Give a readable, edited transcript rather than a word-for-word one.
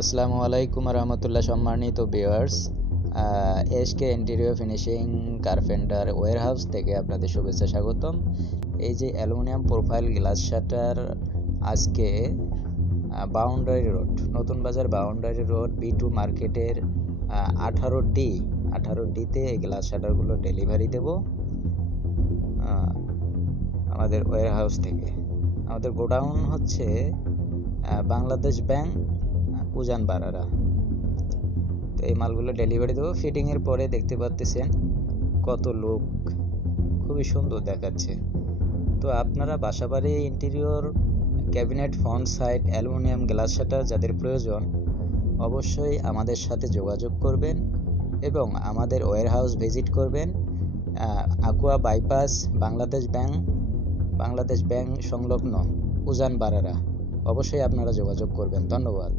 আসসালামু আলাইকুম রহমতুল্লাহ। সম্মানিত viewers, SK interior finishing carpenter warehouse থেকে আপনাদের শুভেচ্ছা স্বাগতম। এই যে অ্যালুমিনিয়াম প্রোফাইল গ্লাস শাটার আজকে বাউন্ডারি রোড, নতুন বাজার বাউন্ডারি রোড B2 মার্কেটের 18ডিতে এই গ্লাস শাটারগুলো ডেলিভারি দেব আমাদের ওয়্যারহাউস থেকে। আমাদের গোডাউন হচ্ছে বাংলাদেশ ব্যাংক, উজান বারারা। তো এই মালগুলো ডেলিভারি দেবো। ফিটিংয়ের পরে দেখতে পাচ্ছেন কত লোক, খুবই সুন্দর দেখাচ্ছে। তো আপনারা বাসাবাড়ি interior cabinet, front side aluminium glass shutter যাদের প্রয়োজন, অবশ্যই আমাদের সাথে যোগাযোগ করবেন এবং আমাদের ওয়্যারহাউস ভিজিট করবেন। আকুয়া বাইপাস, বাংলাদেশ ব্যাংক সংলগ্ন উজান বারারা। অবশ্যই আপনারা যোগাযোগ করবেন। ধন্যবাদ।